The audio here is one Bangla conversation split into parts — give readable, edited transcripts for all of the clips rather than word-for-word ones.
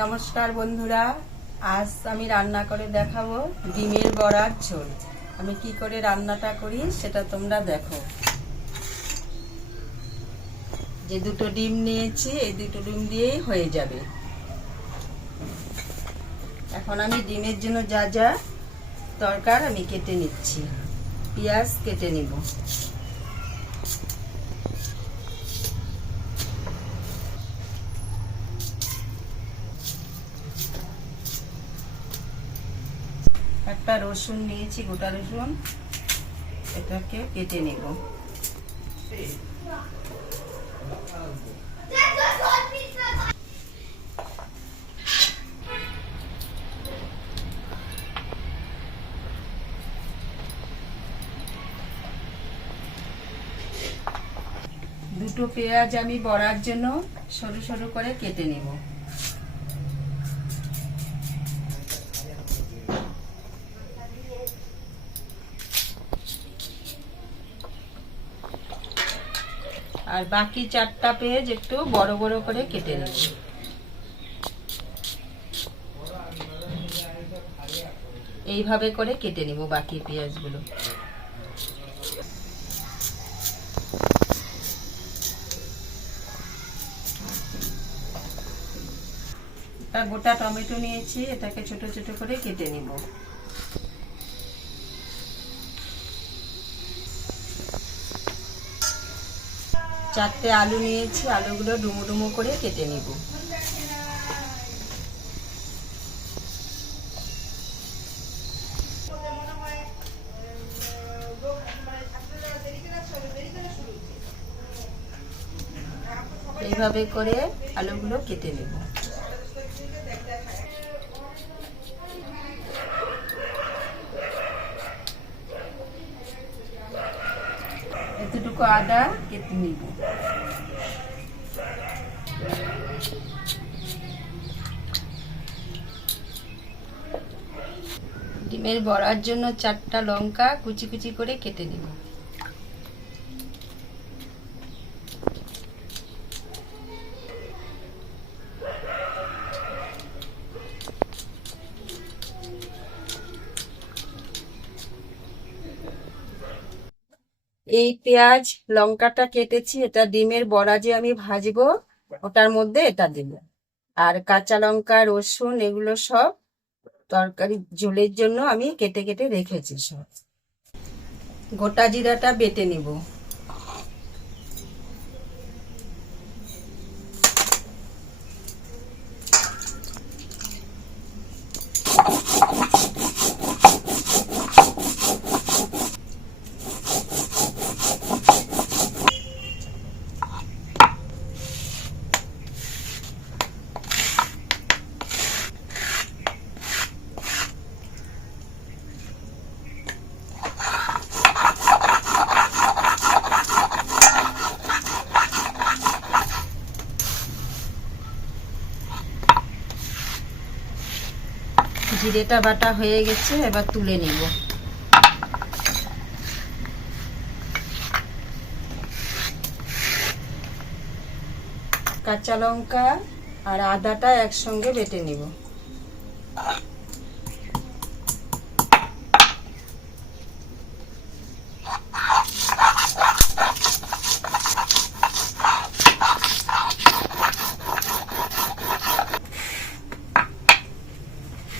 নমস্কার বন্ধুরা, আজ আমি রান্না করে দেখাবো ডিমের বড়ার ঝোল। আমি কি করে রান্নাটা করি সেটা তোমরা দেখো। যে দুটো ডিম নিয়েছি, এই দুটো ডিম দিয়েই হয়ে যাবে। এখন আমি ডিমের জন্য যা যা দরকার আমি কেটে নিচ্ছি। পেঁয়াজ কেটে নিব, একটা রসুন নিয়েছি, গোটা রসুন, এটাকে কেটে নেব। দুটো পেঁয়াজ আমি বড়ার জন্য সরু সরু করে কেটে নেব। আর বাকি চারটা পেঁয়াজ একটু বড় বড় করে কেটে নেব। এইভাবে করে কেটে নেব বাকি পেঁয়াজগুলো। একটা গোটা টমেটো নিয়েছি, এটাকে ছোট ছোট করে কেটে নিব। চারটে আলু নিয়েছি, আলুগুলো ডুমো ডুমো করে কেটে নিব। এইভাবে করে আলুগুলো কেটে নেব। এতটুকু আদা কেটে নিব। ডিমের বড়ার জন্য চারটা লঙ্কা কুচি কুচি করে কেটে নিব। এই পেঁয়াজ লঙ্কাটা কেটেছি, এটা ডিমের বড়া যে আমি ভাজবো ওটার মধ্যে এটা দিব। আর কাঁচা লঙ্কা, রসুন এগুলো সব তরকারি ঝোলের জন্য আমি কেটে কেটে রেখেছি সব। গোটা জিরাটা বেটে নিব। জিরেটা বাটা হয়ে গেছে, এবার তুলে নিব। কাঁচা লঙ্কা আর আদাটা একসঙ্গে বেটে নিব।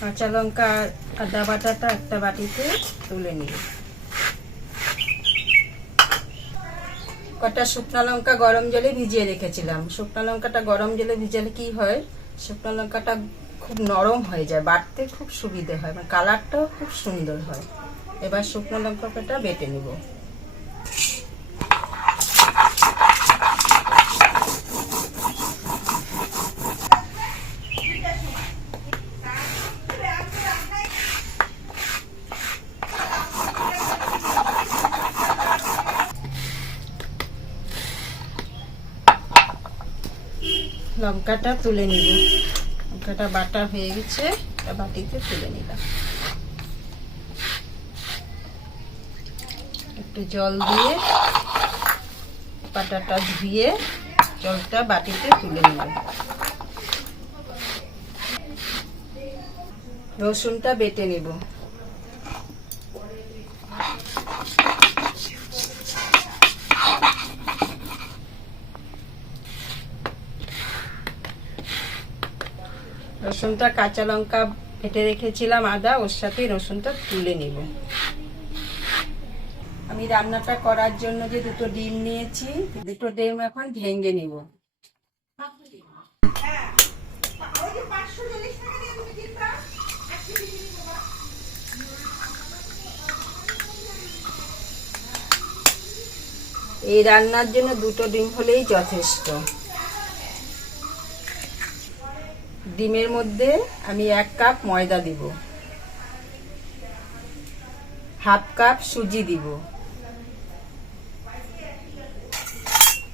কাঁচা লঙ্কা আদা বাটাটা একটা বাটিতে তুলে নিব। কটা শুকনো লঙ্কা গরম জলে ভিজিয়ে রেখেছিলাম। শুকনো লঙ্কাটা গরম জলে ভিজালে কি হয়, শুকনো লঙ্কাটা খুব নরম হয়ে যায়, বাটতে খুব সুবিধে হয়, মানে কালারটাও খুব সুন্দর হয়। এবার শুকনো লঙ্কাটা বেটে নিব। লঙ্কাটা তুলে নিব। লঙ্কাটা বাটা হয়ে গেছে, বাটিতে তুলে নিলাম। একটু জল দিয়ে পাটাটা ধুয়ে জলটা বাটিতে তুলে নিলাম। রসুনটা বেটে নেব। রসুনটা, কাঁচা লঙ্কা বেটে রেখেছিলাম, আদা, ওর সাথে রসুনটা তুলে নেব। আমি রান্নাটা করার জন্য যে দুটো ডিম নিয়েছি, দুটো ডিম এখন ভেঙে নিব। এই রান্নার জন্য দুটো ডিম হলেই যথেষ্ট। ডিমের মধ্যে আমি 1 কাপ ময়দা দিব, হাফ কাপ সুজি দিব,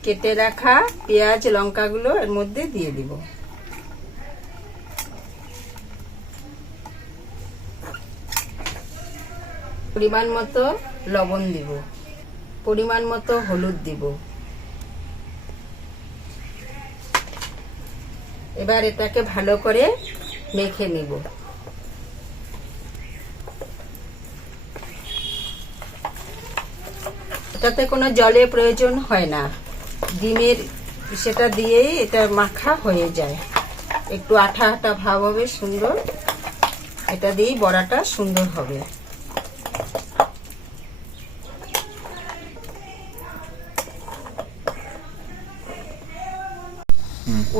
কেটে রাখা পেঁয়াজ লঙ্কাগুলো এর মধ্যে দিয়ে দিব, পরিমাণ মতো লবণ দিব, পরিমাণ মতো হলুদ দিব। এবার এটাকে ভালো করে মেখে নিব। এটাতে কোনো জলের প্রয়োজন হয় না, ডিমের সেটা দিয়েই এটা মাখা হয়ে যায়। একটু আঠা আঠা ভাব হবে, সুন্দর। এটা দিয়েই বড়াটা সুন্দর হবে।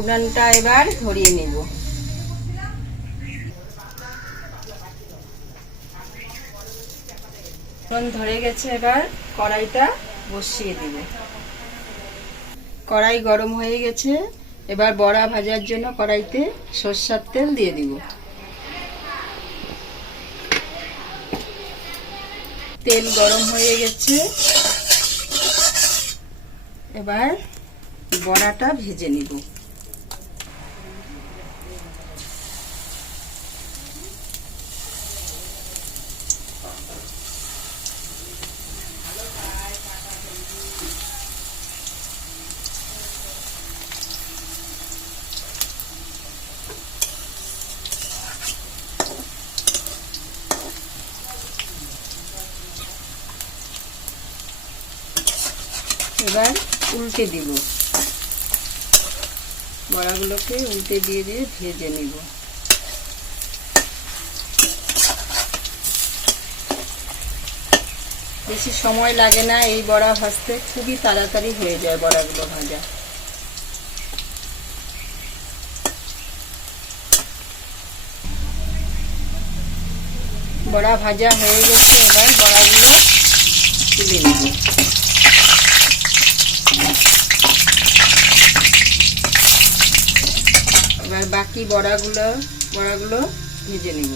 উনানটা এবার ধরিয়ে নেব। উনান ধরে গেছে, এবার কড়াইটা বসিয়ে দিব। কড়াই গরম হয়ে গেছে, এবার বড়া ভাজার জন্য কড়াইতে সরষের তেল দিয়ে দিব। তেল গরম হয়ে গেছে, এবার বড়াটা ভেজে নিব। এবার উল্টে দিব, বড়াগুলোকে উল্টে দিয়ে দিয়ে ভেজে নিব। বেশি সময় লাগে না এই বড়া ভাজতে, খুবই তাড়াতাড়ি হয়ে যায় বড়াগুলো ভাজা। বড়া ভাজা হয়ে গেছে, এবার বড়াগুলো তুলে নেব। এবার বাকি বড়াগুলো ভেজে নেব।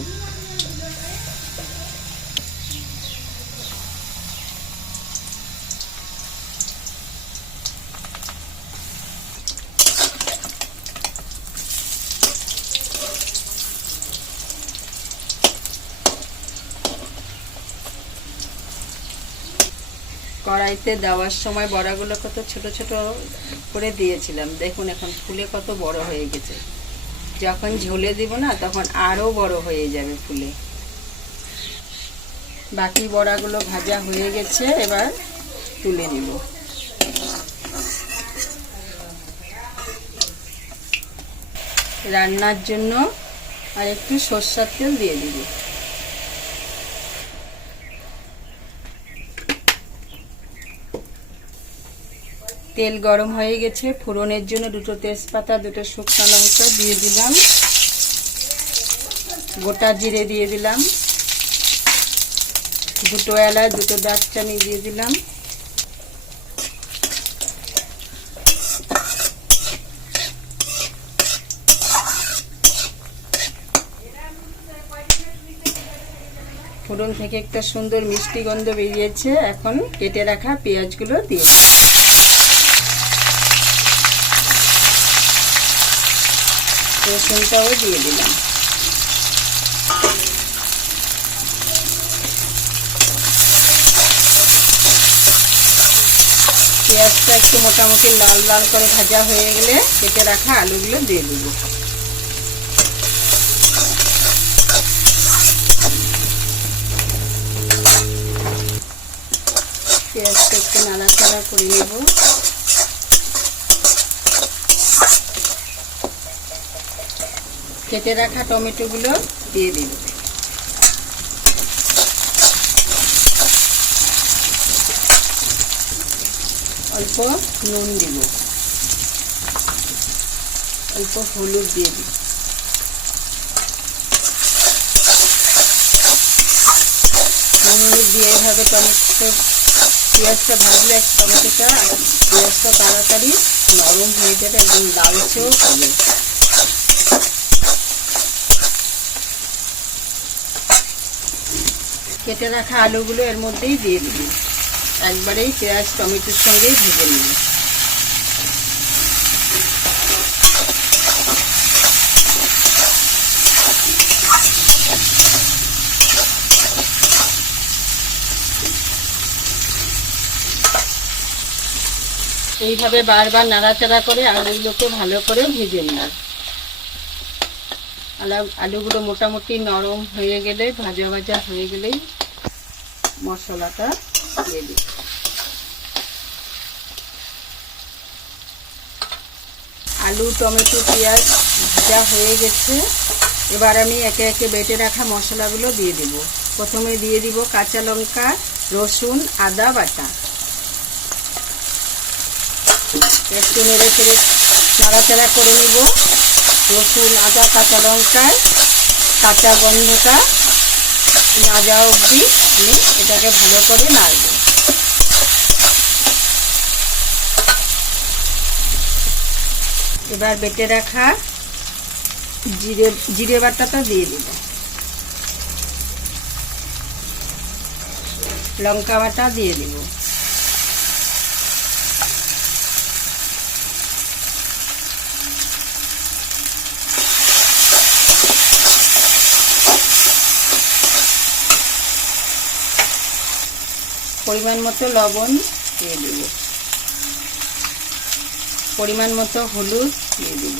কড়াইতে দেওয়ার সময় বড়াগুলো কত ছোট ছোট করে দিয়েছিলাম, দেখুন এখন ফুলে কত বড় হয়ে গেছে। যখন ঝোলে দিব না তখন আরো বড় হয়ে যাবে ফুলে। বাকি বড়াগুলো ভাজা হয়ে গেছে, এবার তুলে নিব। রান্নার জন্য আর একটু সরষের তেল দিয়ে দিব। তেল গরম হয়ে গেছে, ফোড়নের জন্য দুটো তেজপাতা, দুটো শুকনো লঙ্কা দিয়ে দিলাম, গোটা জিরে দিয়ে দিলাম, দুটো এলাচ, দুটো দারচিনি দিয়ে দিলাম, ফোড়ন থেকে একটা সুন্দর মিষ্টি গন্ধ বেরিয়েছে। এখন কেটে রাখা পেঁয়াজগুলো দিয়ে দিলাম, রসুনটাও দিয়ে দিলাম। পেঁয়াজটা একটু মোটামুটি লাল লাল করে ভাজা হয়ে গেলে কেটে রাখা আলুগুলো দিয়ে দেব। নাড়াচাড়া করে নেব। কেটে রাখা টমেটোগুলো দিয়ে দিব। অল্প নুন দিব, অল্প হলুদ দিয়ে দিব। নুন হলুদ দিয়ে এভাবে টমেটো পেঁয়াজটা ভাজলে টমেটোটা পেঁয়াজটা তাড়াতাড়ি নরম হয়ে যাবে, একদম লালচেও হবে। কেটে রাখা আলুগুলো এর মধ্যেই দিয়ে দিবি, একবারেই পেঁয়াজ টমেটোর সঙ্গেই ভেজে নিব। এইভাবে বারবার নাড়াচাড়া করে আলুগুলোকে ভালো করে ভেজে নিব। আলুগুলো মোটামুটি নরম হয়ে গেলে, ভাজা ভাজা হয়ে গেলেই মশলাটা দিয়ে দিই। আলু টমেটো পেঁয়াজ ভাজা হয়ে গেছে। এবার আমি একে একে বেটে রাখা মশলাগুলো দিয়ে দিব। প্রথমে দিয়ে দিব কাঁচা লঙ্কা, রসুন, আদা বাটা। একটু নেড়ে চেড়ে নাড়াচাড়া করে নিব। রসুন, আদা, কাঁচা লঙ্কার কাঁচা গন্ধটা না যাওয়া অবধি আমি এটাকে ভালো করে নাড়ব। এবার বেটে রাখা জিরে বাটাটা দিয়ে দেব, লঙ্কা বাটা দিয়ে দেব, পরিমাণ মতো লবণ দিয়ে দেব, পরিমাণ মতো হলুদ দিয়ে দেব।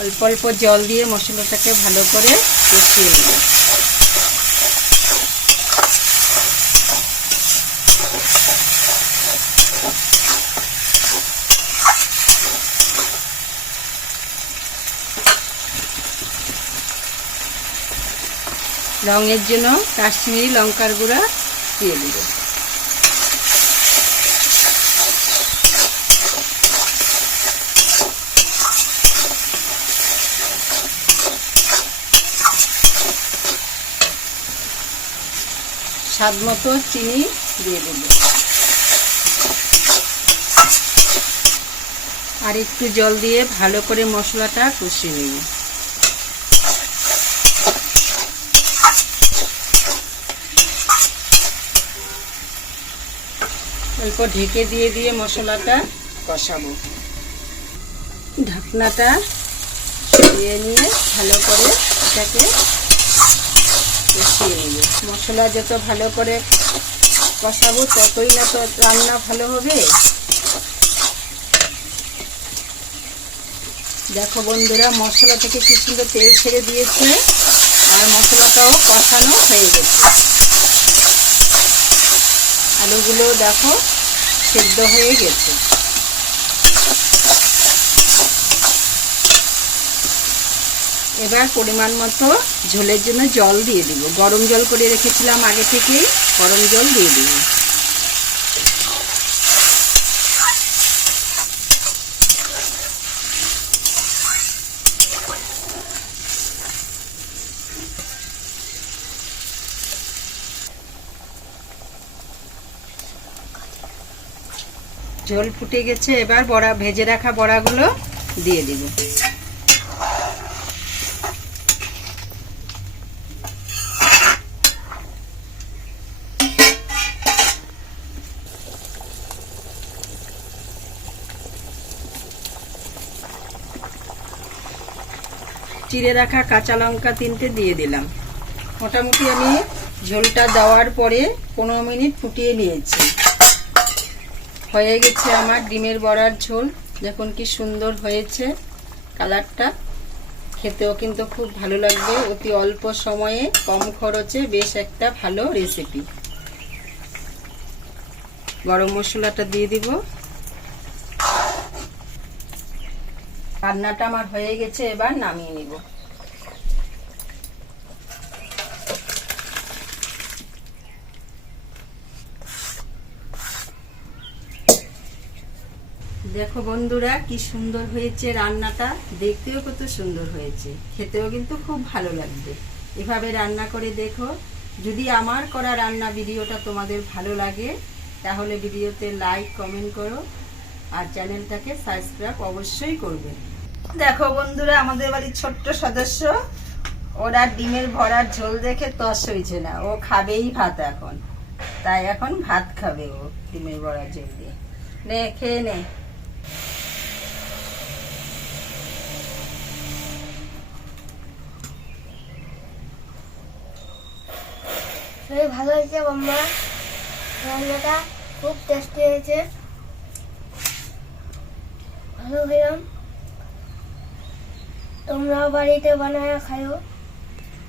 অল্প অল্প জল দিয়ে মশলাটাকে ভালো করে কষিয়ে নেব। রঙের জন্য কাশ্মীরি লঙ্কার গুঁড়া দিয়ে দেব। স্বাদ মতো চিনি দিয়ে দেব। আর একটু জল দিয়ে ভালো করে মশলাটা কষিয়ে নেব। অল্প ঢেকে দিয়ে দিয়ে মশলাটা কষাবো। ঢাকনাটা সরিয়ে নিয়ে ভালো করে এটাকে কষিয়ে নেব। মশলা যত ভালো করে কষাবো ততই না তো রান্না ভালো হবে। দেখো বন্ধুরা, মশলা থেকে কি সুন্দর তেল ছেড়ে দিয়েছে আর মশলাটাও কষানো হয়ে গেছে। আলুগুলো দেখো সেদ্ধ হয়ে গেছে। এবার পরিমাণ মতো ঝোলের জন্য জল দিয়ে দিব। গরম জল করে রেখেছিলাম আগে থেকেই, গরম জল দিয়ে দিব। ঝোল ফুটে গেছে। এবার বড়া, ভেজে রাখা বড়াগুলো দিয়ে দিব। চিড়ে রাখা কাঁচা লঙ্কা 3টে দিয়ে দিলাম। মোটামুটি আমি ঝোলটা দেওয়ার পরে 15 মিনিট ফুটিয়ে নিয়েছি। হয়ে গেছে আমার ডিমের বড়ার ঝোল। দেখুন কি সুন্দর হয়েছে কালারটা। খেতেও কিন্তু খুব ভালো লাগবে। অতি অল্প সময়ে কম খরচে বেশ একটা ভালো রেসিপি। গরম মশলাটা দিয়ে দিব। রান্নাটা আমার হয়ে গেছে, এবার নামিয়ে নিব। দেখো বন্ধুরা কি সুন্দর হয়েছে রান্নাটা, দেখতেও কত সুন্দর হয়েছে, খেতেও কিন্তু খুব ভালো লাগবে। এভাবে রান্না করে দেখো। যদি আমার করা রান্না ভিডিওটা তোমাদের ভালো লাগে তাহলে ভিডিওতে লাইক কমেন্ট করো আর চ্যানেলটাকে সাবস্ক্রাইব অবশ্যই করবে। দেখো বন্ধুরা, আমাদের বাড়ির ছোট্ট সদস্য, ওরা ডিমের ভরার ঝোল দেখে তস হয়েছে না, ও খাবেই ভাত এখন। তাই এখন ভাত খাবে ও ডিমের ভরার ঝোল দিয়ে। নে খেয়ে নে। ভালো হয়েছে মাম্মা, রান্নাটা খুব টেস্টি হয়েছে। ভালো খেলাম, তোমরা বাড়িতে বানায় খাইও।